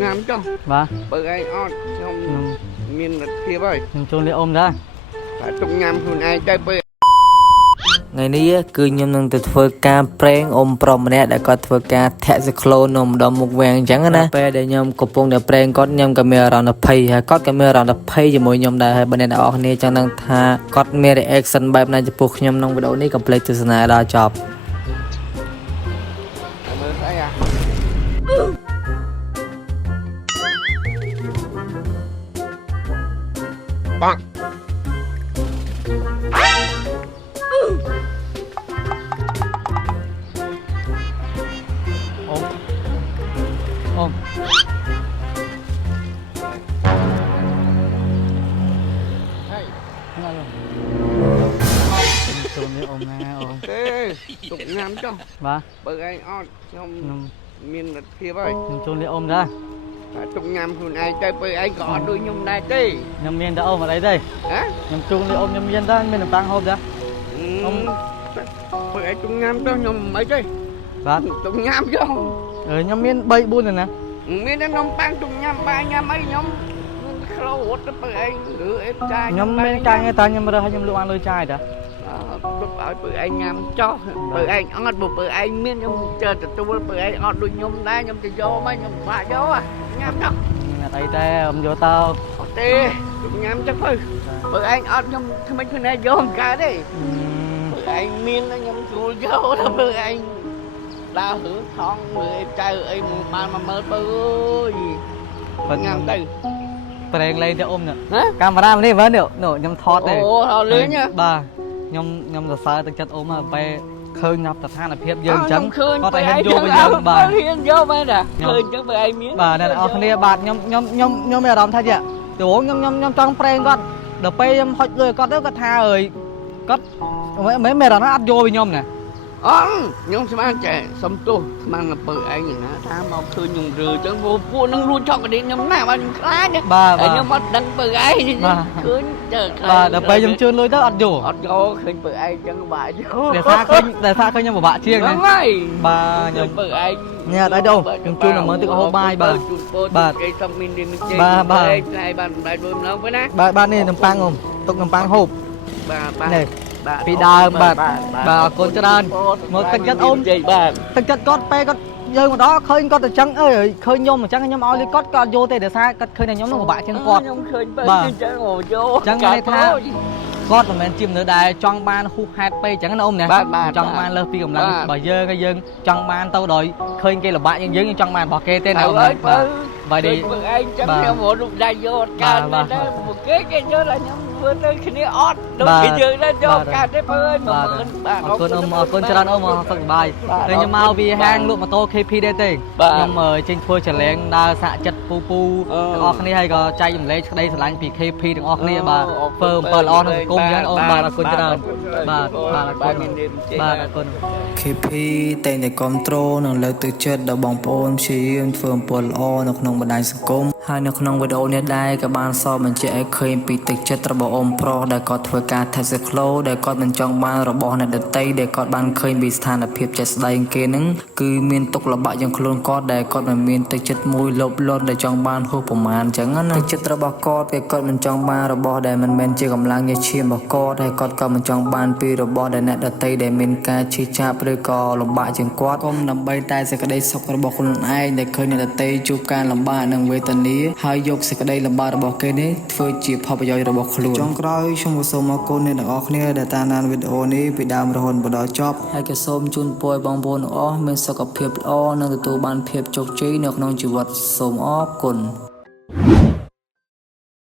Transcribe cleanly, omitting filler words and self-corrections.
ngắm cho và bởi anh on trong miền đất kia vậy chôn lấy ôm ra phải trong ngắm hồn ai chơi bởi ថ្ងៃនេះគឺខ្ញុំនឹងទៅធ្វើការប្រេងអ៊ំប្រុសម្នាក់ដែលគាត់ធ្វើការធាក់ស៊ីក្លូននំដល់មុខវាំងអញ្ចឹងណាពេលដែលខ្ញុំកំពុងតែប្រេងគាត់ខ្ញុំក៏មានអារម្មណ៍ភ័យហើយគាត់ក៏មានអារម្មណ៍ភ័យជាមួយខ្ញុំដែរហើយបើអ្នកនរគ្នាចង់ដឹងថាគាត់មាន reaction បែបណាចំពោះខ្ញុំក្នុងវីដេអូនេះកុំភ្លេចទស្សនាដល់ចប់ mơ thấy à băng ôm hey chôn lấy ôm ra ôm thế tục ngắm cho và bởi anh on trong miền đất kia vậy chôn lấy ôm ra phải trong ngắm hồn ai chơi bởi anh có đôi nhung này đi nhâm miên đã ôm ở đây đây hả nhâm chôn lấy ôm nhâm miên ra miên làm tăng hộp ra ông bởi anh trong ngắm cho nhung mấy chơi và trong ngắm cho nhâm miên bay buôn rồi nè miền đất nông bang trong ngắm ba ngắm ấy nhóm khâu hốt bởi anh rửa em trai nhâm miên cay nghe ta nhâm ra hay nhâm lụa ăn lôi chai đã bởi anh ngắm cho bởi anh ăn một bởi anh miên nhung chờ từ tôi bởi anh ăn đôi nhung đá nhung từ vô mấy nhung phải vô à ngắm cho tay te ôm vô tao tê ngắm chắc thôi bởi anh ăn nhung thì mấy cái này vô một cái đi bởi anh miên nó nhung chui vô đó bởi anh đa hưởng thon người em trai ở em mà mơ bơi ngắm từ ប្រេងលេងទៅអ៊ំនេះ hả កាមេរ៉ានេះមើលនេះខ្ញុំថតទេ អូថតលឿនណា បាទខ្ញុំសរសើរទឹកចិត្តអ៊ំហើយពេលឃើញស្ថានភាពយើងអញ្ចឹង ឃើញ គាត់តែហ៊ានយកមកយើងបាទ ហ៊ានយកមែនតាឃើញអញ្ចឹងបើឯងមាន បាទអ្នកនរគ្នាបាទខ្ញុំមានអារម្មណ៍ថាយ៉ាទៅខ្ញុំចង់ប្រេងគាត់ដល់ពេលខ្ញុំហុចលុយគាត់ទៅគាត់ថាអើយគាត់មិនមែនអារម្មណ៍អត់យកពីខ្ញុំណា ខ្ញុំស្មានចេះសុំទោសស្មានទៅបើឯងណាថាមកឃើញខ្ញុំរើអញ្ចឹងពួកនឹងលួចឆក់កដេកខ្ញុំណាបាទខ្ញុំខ្លាចណា បាទ តែខ្ញុំអត់ដឹងបើឯងឃើញចើខ្លាច បាទដល់ពេលខ្ញុំជឿនលុយទៅអត់យក អត់យកឃើញបើឯងអញ្ចឹងបាក់យក តែថាឃើញខ្ញុំពិបាកជាង ហ្នឹ ណា ងហើយ បាទខ្ញុំ បើឯង ញ៉ាំអត់đâuខ្ញុំជូនមើលទឹកហូបបាយបាទ ជូនពោត បាទ គេសុំមានរៀងចេញ បាទ ឆ្នៃបានម្ដងមួយម្ដងវិញណា បាទនេះនំប៉័ងអ៊ំទុកនំប៉័ងហូប បាទ នេះ ពីដើមបាទបាទអរគុណច្រើនមកទឹកចិត្តអ៊ំ បាទ ទឹកចិត្តគាត់ពេលគាត់យើងមកដល់ឃើញគាត់ទៅចឹងអើយឃើញខ្ញុំអញ្ចឹងខ្ញុំឲ្យលុយគាត់គាត់យកទេដោយសារគាត់ឃើញតែខ្ញុំនឹងពិបាកជាងគាត់ ខ្ញុំឃើញបើ បាទ អញ្ចឹងអូយោ អញ្ចឹងគេថាគាត់មិនមែនជាមនុស្សដែលចង់បានហ៊ូហេតុពេកអញ្ចឹងណាអ៊ំណា បាទ ចង់បានលើសពីកម្លាំង បាទ របស់យើងហើយយើងចង់បានទៅដោយឃើញគេលំបាកយើងចង់បានរបស់គេទេណា អើ អ៊ំ យ ណា បើ បាទនេះ បើឯងចឹង បាទ ខ្ញុំរូបដៃយកអត់កើត បា ទេ ទ មកគេយកតែខ្ញុំធ្វើទៅគ្នាអត់ដូច បាទ គេយើងដែរយក បាទ កើតទេបើអើយ បាទ 10000បាទ អរគុណអ៊ំអរគុណច្រើនអ៊ំអរសុខសប្បាយ បាទ ហើយខ្ញុំមកពីហាងលក់ម៉ូតូ KP ដែរទេ បាទ ខ្ញុំចេញធ្វើចលែងដើរសាក់ចិត្តពូទាំងអស់គ្នាហើយក៏ចែករំលែកក្តីស្រឡាញ់ពី KP ទាំងអស់គ្នាបាទធ្វើអំពើល្អក្នុងសង្គមយ៉ាងអ៊ំបាទអរគុណច្រើនបាទបាទអរគុណបាទអរគុណ KP តែងតែគ្រប់គ្រងនិងលើកទឹកចិត្តដល់បងប្អូនព្យាយាមធ្វើអំពើល្អនៅក្នុងបណ្ដាញសង្គមហើយនៅក្នុងវីដេអូនេះដែរក៏បានសរបញ្ជាក់ឲ្យឃើញពីទឹកចិត្តរបស់អ៊ំប្រុសដែលគាត់ធ្វើការថេសក្លូដែលគាត់មិនចង់បានរបស់អ្នកដទៃដែលគាត់បានឃើញពីស្ថានភាពជាក់ស្ដែងគេនឹងគឺមានទុកលំបាកយ៉ាងខ្លួនគាត់ដែលគាត់មិនមានទឹកចិត្តមួយលោភលន់ដែលចង់បានហួសប្រមាណអញ្ចឹងណាទឹកចិត្តរបស់គាត់ពេលគាត់មិនចង់បានរបស់ដែលមិនមែនជាកម្លាំងញើសឈាមរបស់គាត់ហើយគាត់ក៏មិនចង់បានពីរបស់ដែលអ្នកដទៃដែលមានការឈឺចាប់ឬក៏លំបាកជាងគាត់គុំដើម្បីតែសេចក្តីសុខរបស់ខ្លួនឯងដែលឃើញអ្នកដទៃជួបការលំបាកនិងវេទនាហើយយកសេចក្តីលំបាករបស់គេនេះធ្វើជាផលប្រយោជន៍របស់ខ្លួនចុងក្រោយខ្ញុំសូមអរគុណអ្នកទាំងអស់គ្នាដែលតាមដានវីដេអូនេះពីដើមរហូតដល់ចប់ហើយក៏សូមជូនពរបងប្អូនទាំងអស់មានសុខភាពល្អនិងទទួលបានភាពជោគជ័យនៅក្នុងជីវិតសូមអរគុណ